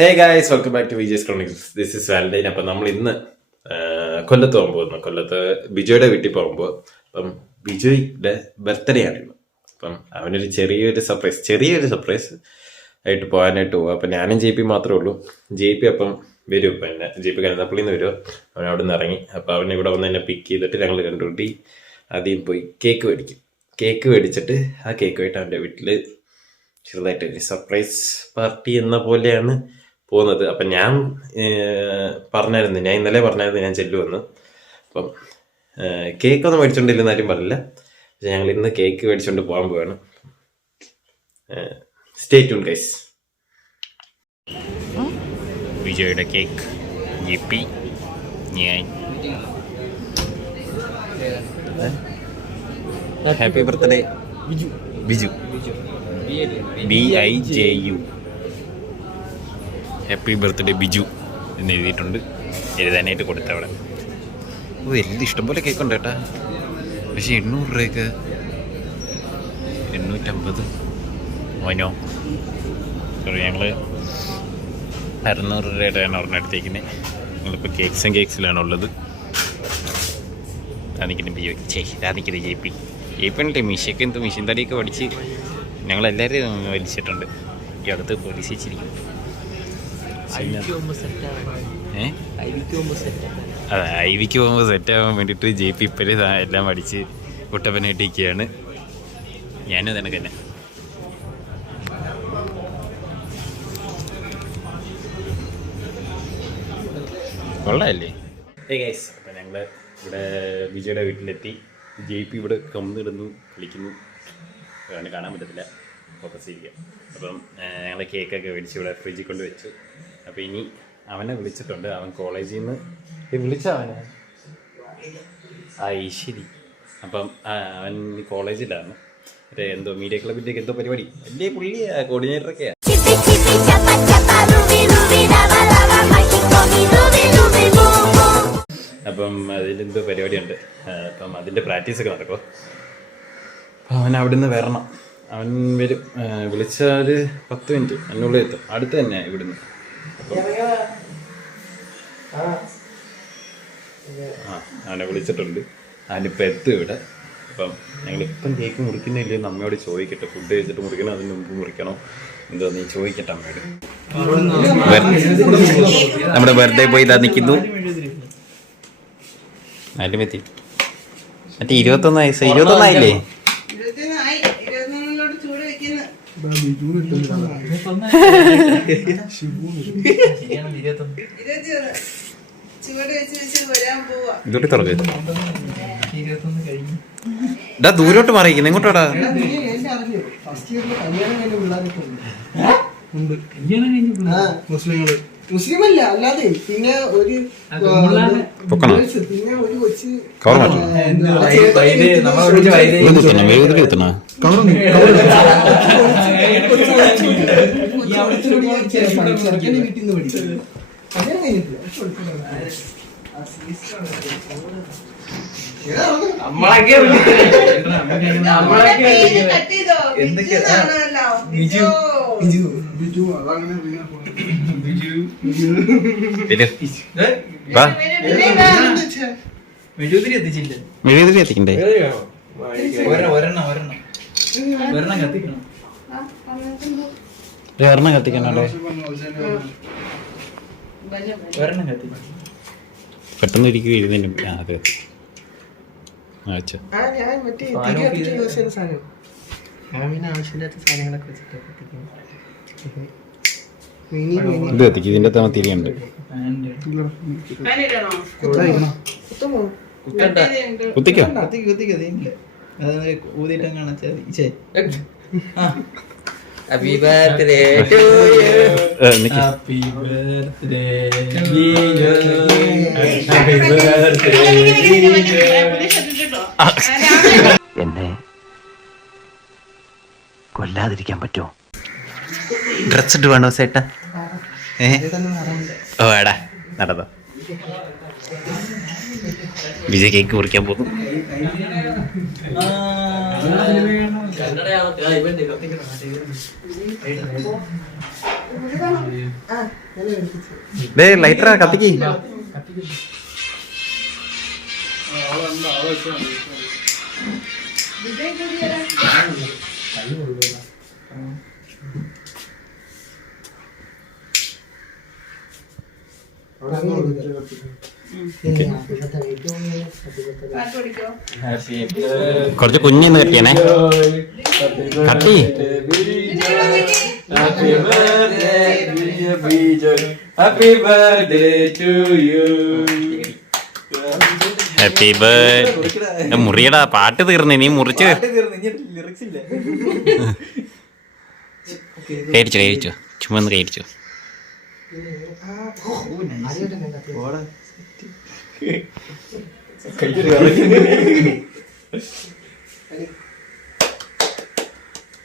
Hey guys, welcome back to Vijay's chronicles. This is Valentine. അപ്പം നമ്മൾ ഇന്ന് കൊല്ലത്ത് പോകാൻ പോകുന്നു. കൊല്ലത്ത് ബിജോയുടെ വീട്ടിൽ പോകുമ്പോൾ അപ്പം ബിജോയുടെ ബർത്ത്ഡേ ആണ് ഇന്ന്. അപ്പം അവനൊരു ചെറിയൊരു സർപ്രൈസ് ആയിട്ട് പോകാനായിട്ട് പോകും. അപ്പം ഞാനും ജെ പി മാത്രമേ ഉള്ളൂ. ജെ പി അപ്പം വരും. പിന്നെ ജെ പി കരുനാപ്പള്ളിയിൽ നിന്ന് വരുമോ, അവൻ അവിടെ നിന്ന് ഇറങ്ങി. അപ്പം അവനെ ഇവിടെ വന്ന് എന്നെ പിക്ക് ചെയ്തിട്ട് ഞങ്ങൾ കണ്ടുകൂട്ടി ആദ്യം പോയി കേക്ക് മേടിച്ചിട്ട് ആ കേക്കുമായിട്ട് അവൻ്റെ വീട്ടിൽ ചെറുതായിട്ട് സർപ്രൈസ് പാർട്ടി എന്ന പോലെയാണ് പോകുന്നത്. അപ്പം ഞാൻ ഇന്നലെ പറഞ്ഞായിരുന്നു ഞാൻ ചെല്ലുമെന്ന്. അപ്പം കേക്കൊന്നും മേടിച്ചോണ്ടില്ലെന്ന് ആരും പറഞ്ഞില്ല. പക്ഷെ ഞങ്ങൾ ഇന്ന് കേക്ക് മേടിച്ചോണ്ട് പോകാൻ പോവാണ്. Stay tune guys. വിജയുടെ കേക്ക് ജിപ്പി ഞാൻ happy birthday Biju BIJU. Happy birthday Biju എന്ന് എഴുതിയിട്ടുണ്ട്. എഴുതാനായിട്ട് കൊടുത്ത അവിടെ എന്ത് ഇഷ്ടംപോലെ കേക്ക് ഉണ്ട് കേട്ടാ. പക്ഷെ 800 രൂപയ്ക്ക് 850 ഓനോ ഞങ്ങൾ 600 രൂപയുടെയാണ് ഒരെണ്ണം എടുത്തേക്കുന്നത്. ഞങ്ങളിപ്പോൾ കേക്സിലാണ് ഉള്ളത്. അതാണിക്കുന്ന ബിജു അതാണിക്കുന്നത് ജെ പി മിഷയ്ക്ക് എന്ത് മിഷൻ തടിയൊക്കെ പഠിച്ച് ഞങ്ങളെല്ലാവരും വലിച്ചിട്ടുണ്ട്. ഈ അടുത്ത് പോലീസ് വെച്ചിരിക്കും. അതെ, ഐവിക്ക് പോകുമ്പോൾ സെറ്റാകാൻ വേണ്ടിയിട്ട് ജെ പി ഇപ്പോഴേ എല്ലാം പഠിച്ച് കുട്ടപ്പനായിട്ടിരിക്കുകയാണ്. ഞാനും തന്നെ തന്നെ കൊള്ളാമല്ലേ. ഗൈസ്, അപ്പം ഞങ്ങൾ ഇവിടെ വിജയുടെ വീട്ടിലെത്തി. ജെ പി ഇവിടെ കമ്മിടുന്നു, കളിക്കുന്നു. അവന് കാണാൻ പറ്റത്തില്ല, ഫോക്കസ് ചെയ്യുക. അപ്പം ഞങ്ങൾ കേക്കൊക്കെ മേടിച്ച് ഇവിടെ ഫ്രിഡ്ജിൽ കൊണ്ട് വെച്ചു. അപ്പോൾ ഇനി അവനെ വിളിച്ചിട്ടുണ്ട്. അവൻ കോളേജിൽ നിന്ന് വിളിച്ച അവനെ ശരി. അപ്പം അവൻ കോളേജിലാണ്. മറ്റേ എന്തോ മീഡിയ ക്ലബിൻ്റെയൊക്കെ എന്തോ പരിപാടി. വലിയ പുള്ളിയാ, കോർഡിനേറ്ററൊക്കെയാണ്. അപ്പം അതിലെന്തോ പരിപാടിയുണ്ട്. അപ്പം അതിൻ്റെ പ്രാക്ടീസൊക്കെ നടക്കും. അവൻ അവിടെ നിന്ന് വരണം. അവൻ വരും. വിളിച്ചാൽ 10 മിനിറ്റ് അതിനുള്ളിൽ എത്തും. അടുത്ത് തന്നെ ഇവിടുന്ന്. അവനെ വിളിച്ചിട്ടുണ്ട്. അവനിപ്പോൾ എത്തും ഇവിടെ. അപ്പം ഞങ്ങളിപ്പം കേക്ക് മുറിക്കുന്നില്ലേ, അമ്മയോട് ചോദിക്കട്ടെ. ഫുഡ് കഴിച്ചിട്ട് മുറിക്കണോ അതിന് മുമ്പ് മുറിക്കണോ എന്തോ നീ ചോദിക്കട്ടെ അമ്മയോട്. നമ്മുടെ ബർത്ത്ഡേ പോയി ഇതാ നിൽക്കുന്നു. നാലുമെത്തി. മറ്റേ 21 വയസ്സ് 21ആയില്ലേ? ഇതോട്ട് തുറക്ക്. ദൂരോട്ട് മാറിയിരിക്കുന്നു. എങ്ങോട്ടാടാ? മുസ്ലിമല്ല, അല്ലാതെ പിന്നെ ഒരു കൊച്ച് വീട്ടിൽ നിന്ന് പഠിക്കും. അങ്ങനെ മെഴുകുതിരി എത്തിക്കണ്ടേ? ഒരെണ്ണം കത്തിക്കണേ. പെട്ടെന്ന് ഒരിക്കലും എഴുതുന്നതിന് അത് ഇത് കത്തിക്കും. ഇതിൻ്റെ അകത്ത് തിരിയുണ്ട്. കുത്തിക്കോ. Happy birthday to you. Happy birthday to you. Happy birthday to you. എന്നെ കൊല്ലാതിരിക്കാൻ പറ്റുമോ? ഡ്രസ് ഇട്ട് വേണോ ചേട്ടാ? ഓ എടാ നടന്നോ. വിജയ് കേക്ക് കുറിക്കാൻ പോകും. ലൈറ്റർ കത്തിക്ക്. കുറച്ച് കുഞ്ഞിന്ന് കെട്ടിയാണേ. കട്ടി. Happy birthday. മുറിയടാ, പാട്ട് തീർന്നു, നീ മുറിച്ച് കയറിച്ചോ ചുമ്മാ ഒന്ന് കയറിച്ചോ.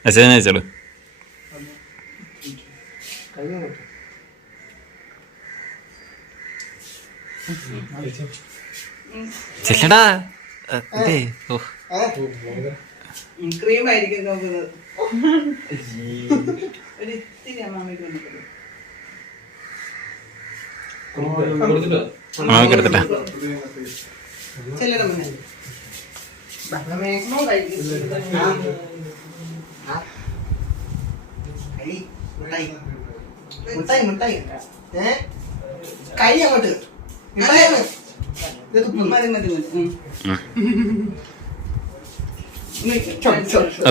അച്ഛനോളൂ. ചെല്ലടാ. ക്രീം ആയിരിക്കും നോക്കുന്നത്. ഒരിത്തിരി അമ്മാമ്മയ്ക്ക് എടുത്തിട്ടാ. ചെല്ലണം മുന്നേ. മുട്ടായി മുട്ടായി കൈ അങ്ങോട്ട് മതി മതി മതി.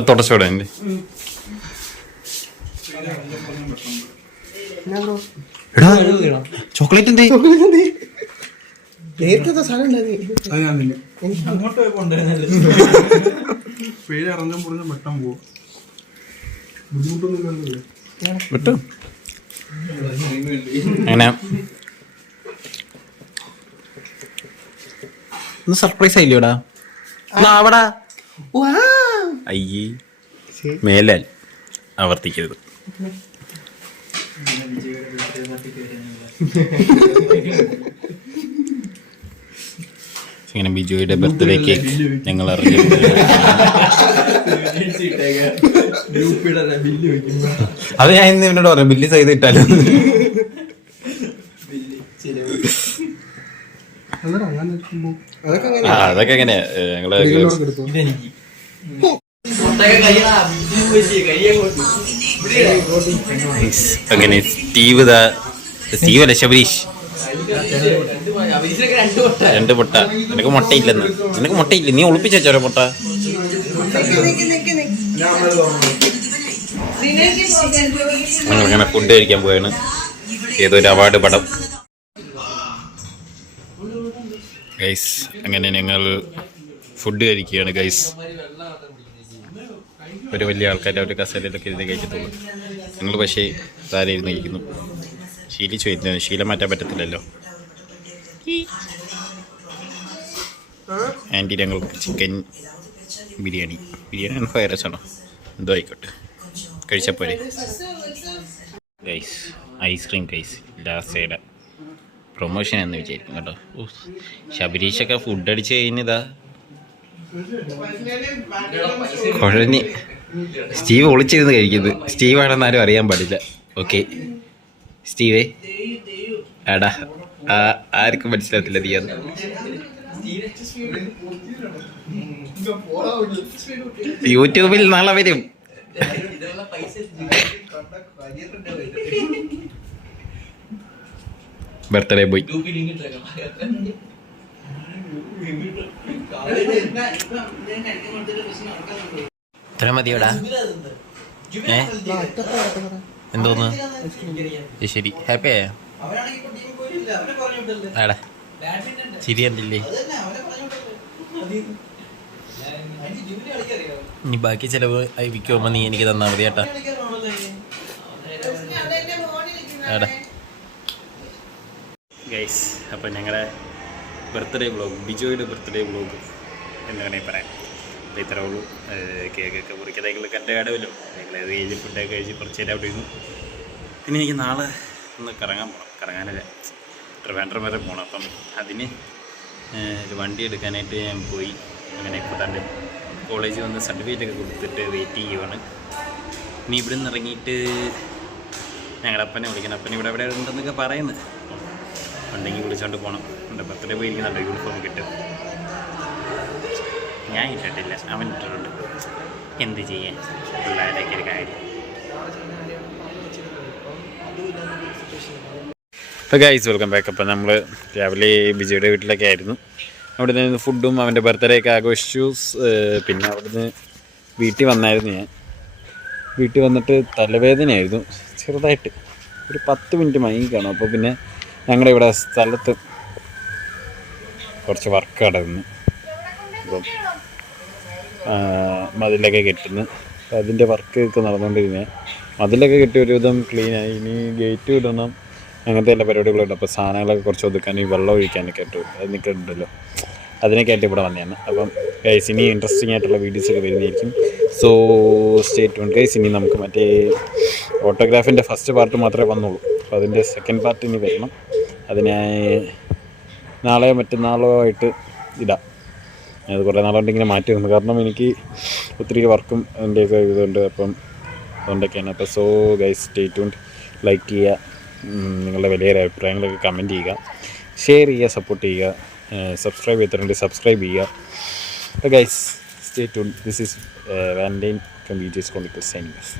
തുടച്ചോടെ എൻ്റെ ചോക്ലേറ്റ് എന്തേ? നേരത്തെ സാധനം അങ്ങോട്ട് പോയി കൊണ്ടുവരുന്നല്ലേ. പേര് അറിഞ്ഞ പറഞ്ഞ വെട്ടാൻ പോവും. ബുദ്ധിമുട്ടൊന്നും വിട്ടു. അങ്ങനെ ഒന്ന് സർപ്രൈസ് ആയില്ലോടാ. അവിടെ അയ്യേ, മേലാൽ ആവർത്തിക്കരുത്. ഇങ്ങനെ ബിജുയുടെ ബർത്ത്ഡേ കേക്ക് ഞങ്ങൾ അറിഞ്ഞു. അത് ഞാൻ ഇന്ന് ഇവനോട് പറഞ്ഞു, ബില്ല് ചെയ്ത് ഇട്ടാലോ. അതൊക്കെ എങ്ങനെയാ ഞങ്ങള് അങ്ങനെ സ്റ്റീവ് അല്ല ശബരീഷ്. 2 മുട്ട. നിനക്ക് മുട്ടയില്ലെന്ന്. നിനക്ക് മുട്ടയില്ല, നീ ഒളിപ്പിച്ച ചോര മുട്ട. ഞങ്ങളങ്ങനെ ഫുഡ് കഴിക്കാൻ പോയാണ്. ഏതൊരു അവാർഡ് പടം. ഗൈസ് അങ്ങനെ ഞങ്ങൾ ഫുഡ് കഴിക്കുകയാണ് ഗൈസ്. ഒരു വലിയ ആൾക്കാർ അവർ കസേരയിലൊക്കെ ഇരുന്ന് കഴിക്കത്തുള്ളൂ. ഞങ്ങൾ പക്ഷേ താരെ ഇരുന്ന് കഴിക്കുന്നു. ശീലിച്ചു വരുന്നതാണ്, ശീലം മാറ്റാൻ പറ്റത്തില്ലല്ലോ. ആൻറ്റി ഞങ്ങൾക്ക് ചിക്കൻ ബിരിയാണി ഫ്രൈഡ് റൈസ് ആണോ എന്തോ ആയിക്കോട്ടെ കഴിച്ചാൽ പോരെ. ഗൈസ് ഐസ്ക്രീം ഗൈസ് ലാസയുടെ പ്രൊമോഷൻ എന്ന് വിചാരിക്കും കേട്ടോ. ശബരീഷൊക്കെ ഫുഡ് അടിച്ച് കഴിഞ്ഞതാ കുഴഞ്ഞ്. സ്റ്റീവ് ഒളിച്ചിരുന്ന് കഴിക്കുന്നത്. സ്റ്റീവ് ആണെന്ന് ആരും അറിയാൻ പാടില്ല. ഓക്കെ സ്റ്റീവേ എടാ, ആർക്കും മനസ്സിലാകത്തില്ല നീ അത്. യൂട്യൂബിൽ നാളെ വരും. Birthday boy. ഇത്ര മതിയോടാ? എന്തോന്ന് ശരി ഹാപ്പിയാ? ആടാ ചിരി കണ്ടില്ലേ? ഇനി ബാക്കി ചിലവ് വിൽക്കുമ്പോ നീ എനിക്ക് തന്നാ മതി ഏട്ടാ. ആടാ ഗൈസ്, അപ്പം ഞങ്ങളുടെ ബർത്ത്ഡേ വ്ളോഗ്, ബിജോയുടെ ബർത്ത്ഡേ വ്ളോഗ് എന്ന് വേണമെങ്കിൽ പറയാം. അപ്പോൾ ഇത്രേ ഉള്ളൂ. കേക്കൊക്കെ മുറിക്കാൻ നിങ്ങൾ കണ്ട കാണുമല്ലോ. ഞങ്ങളത് കഴിഞ്ഞ് ഫുഡൊക്കെ കഴിച്ച് കുറച്ച് നേരം അവിടെ ഇരുന്നു. പിന്നെ എനിക്ക് നാളെ ഒന്ന് കറങ്ങാൻ പോകണം. കറങ്ങാനല്ല, ട്രിവാൻഡ്രം വരെ പോകണം. അപ്പം അതിന് ഒരു വണ്ടി എടുക്കാനായിട്ട് ഞാൻ പോയി. അങ്ങനെ ഇപ്പോൾ തന്നെ കോളേജിൽ വന്ന് സർട്ടിഫിക്കറ്റൊക്കെ കൊടുത്തിട്ട് വെയിറ്റ് ചെയ്യുവാണ്. ഇനി ഇവിടെ നിന്ന് ഇറങ്ങിയിട്ട് ഞങ്ങളുടെ അപ്പനെ വിളിക്കണം. അപ്പൻ ഇവിടെ എവിടെ ഉണ്ടെന്നൊക്കെ പറയുന്നു. ഉണ്ടെങ്കിൽ വിളിച്ചോണ്ട് പോകണം. എൻ്റെ ബർത്ത്ഡേ പോയിരിക്കുന്നുണ്ട്. യൂണിഫോം കിട്ടും. ഞാൻ ഇട്ടിട്ടില്ല, അവൻ ഇട്ടിട്ടുണ്ട്. എന്ത് ചെയ്യാൻ, പിള്ളേരൊക്കെ ഒരു കാര്യം. അപ്പോൾ ഗൈസ് വെൽക്കം ബാക്ക്. അപ്പം നമ്മൾ രാവിലെ ബിജയുടെ വീട്ടിലൊക്കെ ആയിരുന്നു. അവിടെ നിന്ന് ഫുഡും അവൻ്റെ ബർത്ത്ഡേ ഒക്കെ ആഘോഷിച്ചു. പിന്നെ അവിടുന്ന് വീട്ടിൽ വന്നായിരുന്നു. ഞാൻ വീട്ടിൽ വന്നിട്ട് തലവേദനയായിരുന്നു ചെറുതായിട്ട്. ഒരു 10 മിനിറ്റ് മയങ്ങി കാണും. അപ്പോൾ പിന്നെ ഞങ്ങളുടെ ഇവിടെ സ്ഥലത്ത് കുറച്ച് വർക്ക് നടന്നു. അപ്പം മതിലൊക്കെ കെട്ടുന്നു. അപ്പോൾ അതിൻ്റെ വർക്ക് ഒക്കെ നടന്നുകൊണ്ടിരുന്നത്. മതിലൊക്കെ കെട്ടി ഒരുവിധം ക്ലീനായി. ഇനി ഗേറ്റ് ഇടണം, അങ്ങനത്തെ എല്ലാ പരിപാടികളുണ്ട്. അപ്പോൾ സാധനങ്ങളൊക്കെ കുറച്ച് ഒതുക്കാൻ, ഈ വെള്ളം ഒഴിക്കാനൊക്കെ ആയിട്ട് അതൊക്കെ ഉണ്ടല്ലോ, അതിനൊക്കെ ആയിട്ട് ഇവിടെ വന്നതാണ്. അപ്പം ഗൈസ് ഇനി ഇൻട്രസ്റ്റിംഗ് ആയിട്ടുള്ള വീഡിയോസൊക്കെ വരുന്നതായിരിക്കും. So stay tuned guys. ഇനി നമുക്ക് മറ്റേ ഓട്ടോഗ്രാഫിൻ്റെ ഫസ്റ്റ് പാർട്ട് മാത്രമേ വന്നുള്ളൂ. അപ്പോൾ അതിൻ്റെ സെക്കൻഡ് പാർട്ട് ഇനി വരണം. അതിനായി നാളെയോ മറ്റന്നാളോ ആയിട്ട് ഇടാം. അത് കുറേ നാളുകൊണ്ട് ഇങ്ങനെ മാറ്റി വന്നു. കാരണം എനിക്ക് ഒത്തിരി വർക്കും അതിൻ്റെയൊക്കെ ഇതുണ്ട്. അപ്പം അതുകൊണ്ടൊക്കെയാണ്. അപ്പോൾ so guys stay tuned. Like ചെയ്യുക, നിങ്ങളുടെ വലിയ അഭിപ്രായങ്ങളൊക്കെ കമൻറ്റ് ചെയ്യുക, ഷെയർ ചെയ്യുക, സപ്പോർട്ട് ചെയ്യുക. സബ്സ്ക്രൈബ് ചെയ്തിട്ടുണ്ടെങ്കിൽ സബ്സ്ക്രൈബ് ചെയ്യുക. അപ്പോൾ guys stay tuned. This is Valentine from Vijay's chronicles signing of.